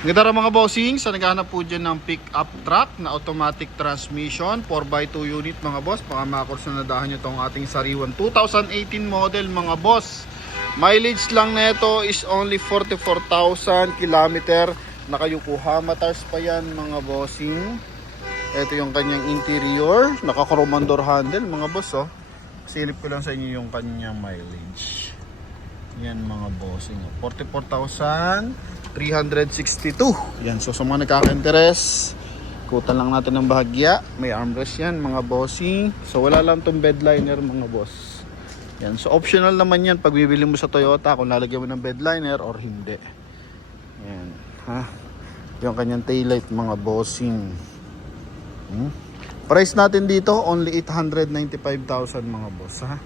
Ngayong mga bossing, sa naghahanap po dyan ng pick-up truck na automatic transmission, 4x2 unit mga boss. Baka makakursunadahan nyo itong ating sariwan 2018 model mga boss. Mileage lang nito is only 44,000 km. Naka Yokohama tires pa yan mga bossing. Ito yung kanyang interior, naka chrome door handle mga boss oh. Silip ko lang sa inyo yung kanyang mileage. Yan mga bossing, 44,362. Yan, so sa mga nagkaka-interest, kutan lang natin ng bahagya. May armrest yan mga bossing. So wala lang tong bedliner mga boss. Yan, so optional naman yan pag bibili mo sa Toyota kung lalagyan mo ng bedliner or hindi. Yan, ha. Yung kanyang taillight mga bossing. Price natin dito only 895,000 mga boss, ha.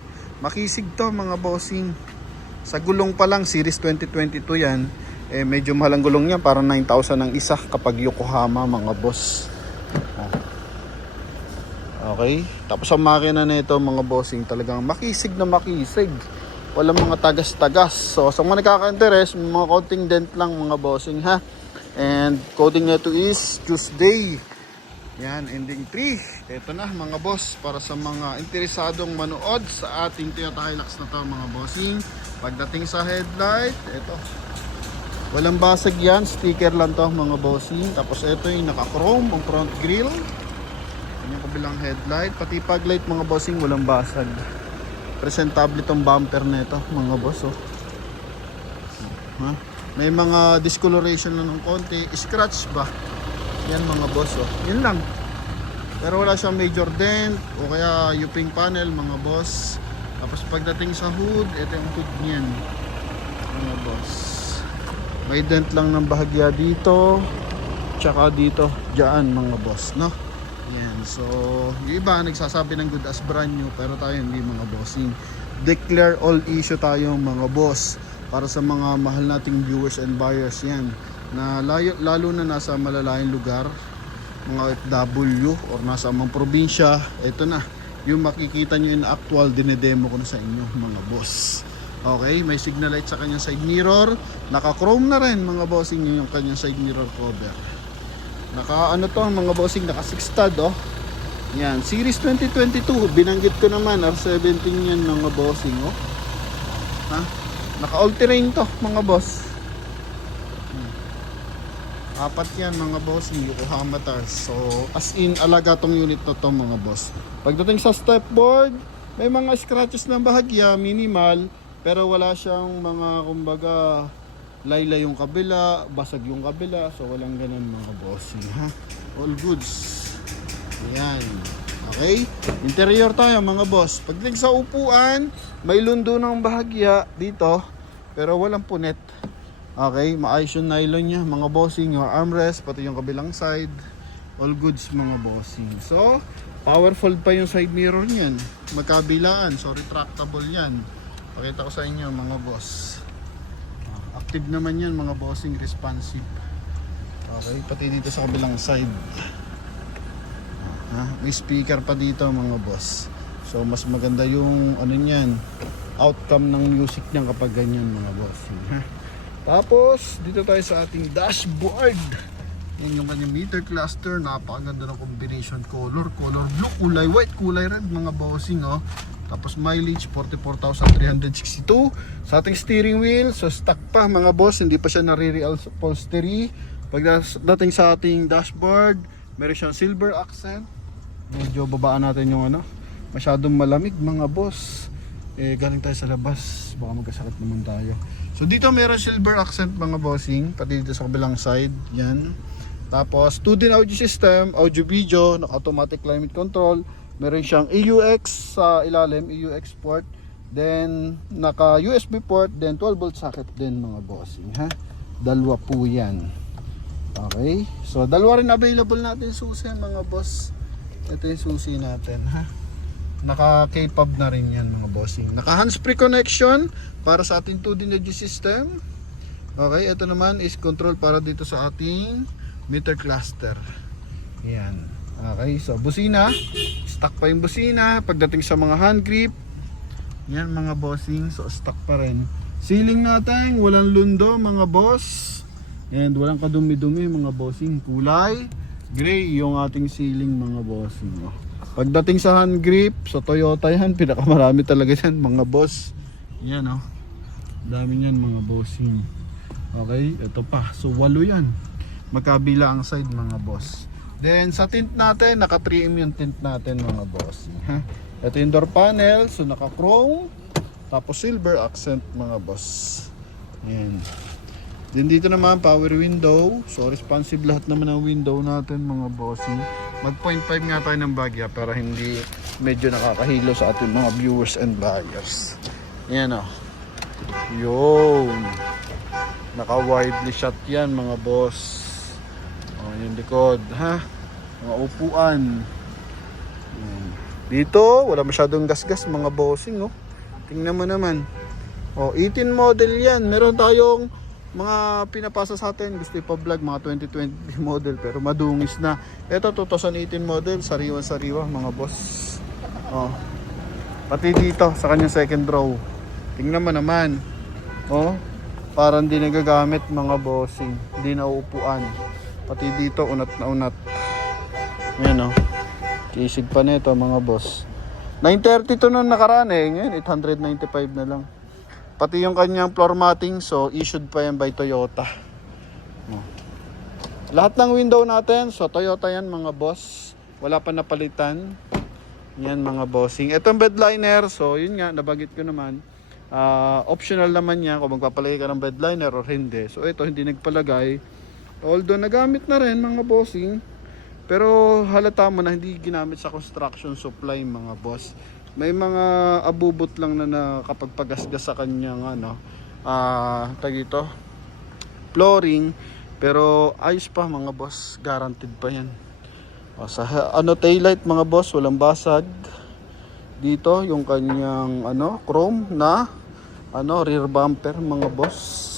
Makisig to mga bossing. Sa gulong pa lang, series 2022 yan, eh medyo mahal ang gulong niya, parang 9,000 ang isa kapag Yokohama mga boss. Okay, tapos ang makina nito mga bossing talagang makisig na makisig. Walang mga tagas-tagas. So sa mga nakaka-interest, mga coating dent lang mga bossing, ha. And coding nito is Tuesday. Yan, ending 3. Ito na mga boss, para sa mga interesadong manood sa ating Toyota Hilux na to mga bossing. Pagdating sa headlight, ito, walang basag yan, sticker lang to mga bossing. Tapos ito yung naka-chrome ang front grille, yung kabilang headlight, pati pag light mga bossing walang basag. Presentable itong bumper nito mga boss oh. May mga discoloration lang ng konti, scratch ba yan mga boss oh. Yun lang, pero wala siyang major dent o kaya U-ping panel mga boss. Tapos pagdating sa hood, ito yung hood niyan mga boss. May dent lang ng bahagya dito, tsaka dito, dyan mga boss, no? Yan, so yung iba nagsasabi ng good as brand new, pero tayo hindi mga bossing. Declare all issue tayo mga boss, para sa mga mahal nating viewers and buyers yan, na lalo na nasa malalayong lugar, mga OFW or nasa amang probinsya. Ito na yung makikita nyo in actual, dinedemo ko na sa inyo mga boss. Okay, may signal light sa kanyang side mirror, naka chrome na rin mga bossing yung kanyang side mirror cover. Naka ano to mga bossing, naka 6 stud oh. Yan, series 2022, binanggit ko naman R17 yan mga bossing oh. Ha? Naka all terrain to mga boss. Apat yan mga boss, Yokohama tires. So as in alaga tong unit na to mga boss. Pagdating sa stepboard, may mga scratches ng bahagya, minimal, pero wala siyang mga kumbaga layla yung kabila, basag yung kabila. So walang ganun mga boss, ha? All goods. Ayan. Okay, interior tayo mga boss. Pagdating sa upuan, may lundo ng bahagya dito, pero walang punet. Okay, maayos yung nylon niya mga bossing, yung armrest, pati yung kabilang side, all goods mga bossing. So, powerful pa yung side mirror niyan, magkabilaan, so retractable yan. Pakita ko sa inyo mga boss. Active naman yan mga bossing, responsive. Okay, pati dito sa kabilang side. May speaker pa dito mga boss. So, mas maganda yung ano niyan, outcome ng music niyan kapag ganyan mga bossing, ha. Tapos, dito tayo sa ating dashboard. Yan yung kanyang meter cluster. Napakaganda ng combination color. Color blue, kulay white, kulay red mga bossing oh. Tapos mileage 44,362. Sa ating steering wheel, so stock pa mga boss. Hindi pa siya nare-reupholstery. Pagdating sa ating dashboard, meron siyang silver accent. Medyo babaan natin yung ano, masyadong malamig mga boss. Galing tayo sa labas, baka magkasakit naman tayo. So dito meron silver accent mga bossing, pati dito sa kabilang side, yan. Tapos 2D audio system, audio video, automatic climate control. Meron siyang AUX sa ilalim, AUX port. Then naka USB port, then 12 volt socket din mga bossing, ha. Dalawa po yan. Okay, so dalawa rin available natin susi mga boss. Ito yung susi natin, ha. Naka K-pub na rin yan mga bossing. Naka hands-free connection para sa ating 2D audio system. Okay, ito naman is control para dito sa ating meter cluster. Yan. Okay, so busina, stock pa yung busina. Pagdating sa mga hand grip, yan mga bossing, so stock pa rin. Ceiling natin, walang lundo mga boss. And walang kadumi-dumi mga bossing. Kulay gray yung ating ceiling mga bossing. Oh. Pagdating sa hand grip, sa Toyota yan, pinakamarami talaga yan mga boss. Yan oh. Dami yan mga bossing. Okay, ito pa. So 8 yan. Magkabila ang side mga boss. Then sa tint natin, naka 3M yung tint natin mga bossing. Ha? Ito yung door panel, so naka chrome. Tapos silver accent mga boss. Yan. Then dito naman power window. So responsive lahat naman ng window natin mga bossing. Mag 0.5 nga tayo ng bagya para hindi medyo nakakahilo sa ating mga viewers and buyers. Yan o. Yun. Naka widely shot yan mga boss. O yung likod ha. Mga upuan. Yan. Dito wala masyadong gasgas mga bossing oh. Tingnan mo naman. O 18 model yan. Meron tayong mga pinapasa sa atin, gusto ipa-vlog mga 2020 model pero madungis na. Ito 2018 model, sariwa-sariwa mga boss. Oh. Pati dito sa kanyang second row. Tingnan mo naman. Oh, parang hindi nagagamit mga bossing, hindi nauupuan. Pati dito unat na unat. Ayan oh. Kisig pa nito mga boss. 930 to nung nakaraan eh, ngayon 895 na lang. Pati yung kanyang floor matting, so issued pa yan by Toyota. Lahat ng window natin, so Toyota yan mga boss. Wala pa napalitan. Yan mga bossing. Itong bed liner, so yun nga, nabagit ko naman. Optional naman yan kung magpapalagay ka ng bed liner or hindi. So ito, hindi nagpalagay. Although nagamit na rin mga bossing. Pero halata mo na hindi ginamit sa construction supply mga boss. May mga abubot lang na kapag pagasgas sa kanyang flooring, pero ayos pa mga boss, guaranteed pa yan. O, sa taillight mga boss, walang basag. Dito yung kanyang chrome na rear bumper mga boss.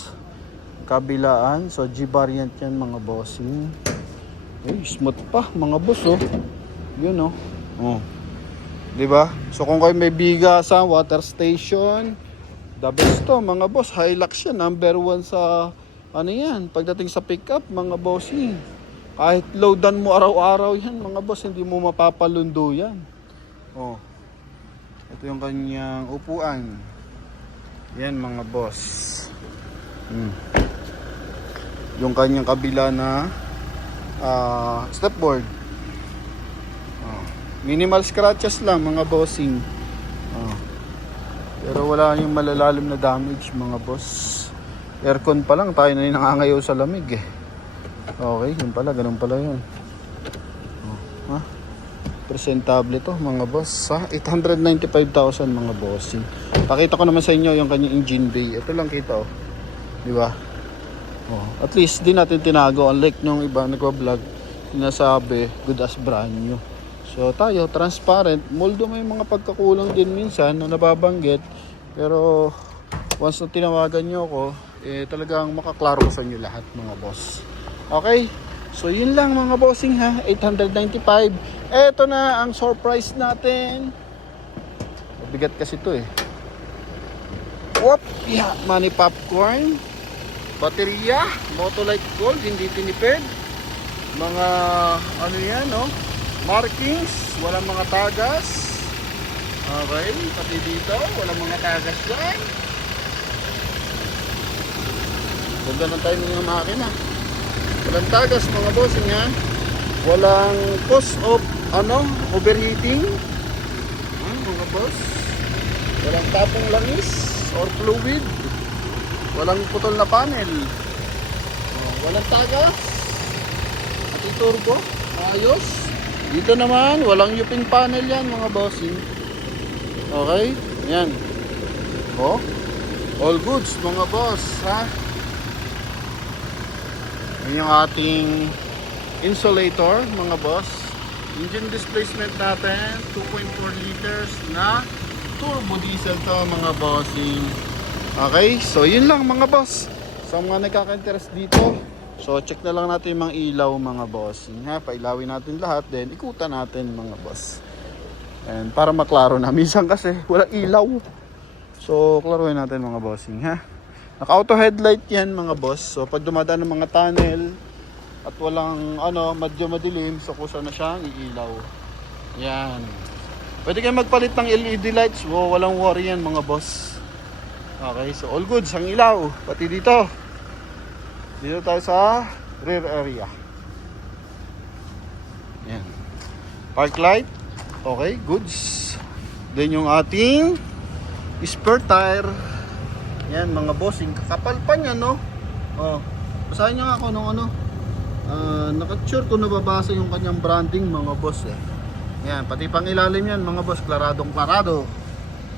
Kabilaan, so G variant yan mga bossing. Smooth pa mga boss oh. Yun oh. Oh. Diba? So kung kayo may bigasan, water station, the best to mga boss. Hilux yan, number 1 sa yan, pagdating sa pickup mga bossing. Kahit loadan mo araw-araw yan mga boss, hindi mo mapapalundo yan. Oh. Ito yung kanyang upuan. Yan mga boss. Yung kanyang kabila na stepboard. Minimal scratches lang mga bossing. Pero wala yung malalalim na damage mga boss. Aircon pa lang, tayo na yung nangangayaw sa lamig eh. Okay, yun pala, ganun pala yun. Presentable to mga boss ha? 895,000 mga bossing. Pakita ko naman sa inyo yung kanyang engine bay. Ito lang kita oh. Diba? At least di natin tinago. Unlike nung iba nagwa-vlog, sinasabi good as brand new. So tayo, transparent. Moldo may mga pagkakulang din minsan na nababanggit. Pero once na tinawagan nyo ako, talagang makaklaro ko sa inyo lahat mga boss. Okay? So yun lang mga bossing ha, 895. Eto na ang surprise natin. Mabigat kasi ito eh. Whoop! Yeah, money popcorn. Baterya, Motolite Gold, hindi tinipid. Mga yan no? Markings, walang mga tagas. Okay, pati dito, walang mga tagas dyan. Ganda ng timing ng makina. Walang tagas mga bossing yan. Walang cause of overheating. Mga boss. Walang tapong langis or fluid. Walang putol na panel. Walang tagas. Pati turbo, ayos. Dito naman, walang yuping panel yan mga bossing. Okay? Yan. All goods mga boss, ha? Yan yung ating insulator mga boss. Engine displacement natin, 2.4 liters na turbo diesel to mga bossing. Okay? So yun lang mga boss. Sa mga nagkaka-interest dito, so check na lang natin yung mga ilaw mga bossing ha. Pailawin natin lahat, then ikutan natin mga boss. And para maklaro na, minsan kasi wala ilaw. So klaruhin natin mga bossing ha. Naka-auto headlight yan mga boss. So pag dumadaan ng mga tunnel at walang medyo madilim, so kusa na siyang iilaw. Yan. Pwede kayo magpalit ng LED lights. Walang worry yan mga boss. Okay, so all goods ang ilaw. Pati dito. Dito tayo sa rear area. Yan. Park light. Okay, goods. Then yung ating spare tire. Yan mga bossing. Kakapal pa niya, no? Oh. Basahin niyo nga ako nung naka-sure ko nababasa yung kanyang branding mga boss eh. Yan, pati pang ilalim yan mga boss, klaradong klarado.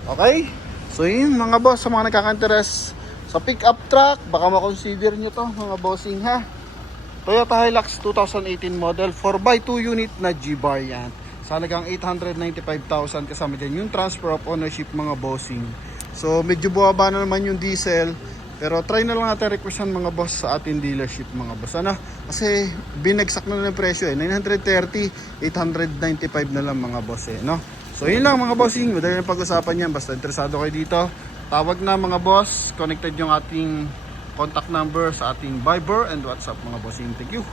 Okay? So yun mga boss, sa mga nagkaka-interest sa pick-up truck, baka makonsider nyo to mga bossing ha. Toyota Hilux 2018 model 4x2 unit na G-Bar yan. Sa halagang 895,000 kasama dyan yung transfer of ownership mga bossing. So medyo buwaba na naman yung diesel. Pero try na lang natin requestan mga boss sa ating dealership mga boss. Kasi binagsak na ng presyo eh. 930, 895 na lang mga boss eh. No? So yun lang mga bossing. Madali na pag-usapan yan. Basta interesado kayo dito. Tawag na mga boss. Connected yung ating contact number sa ating Viber and WhatsApp mga bossing. Thank you.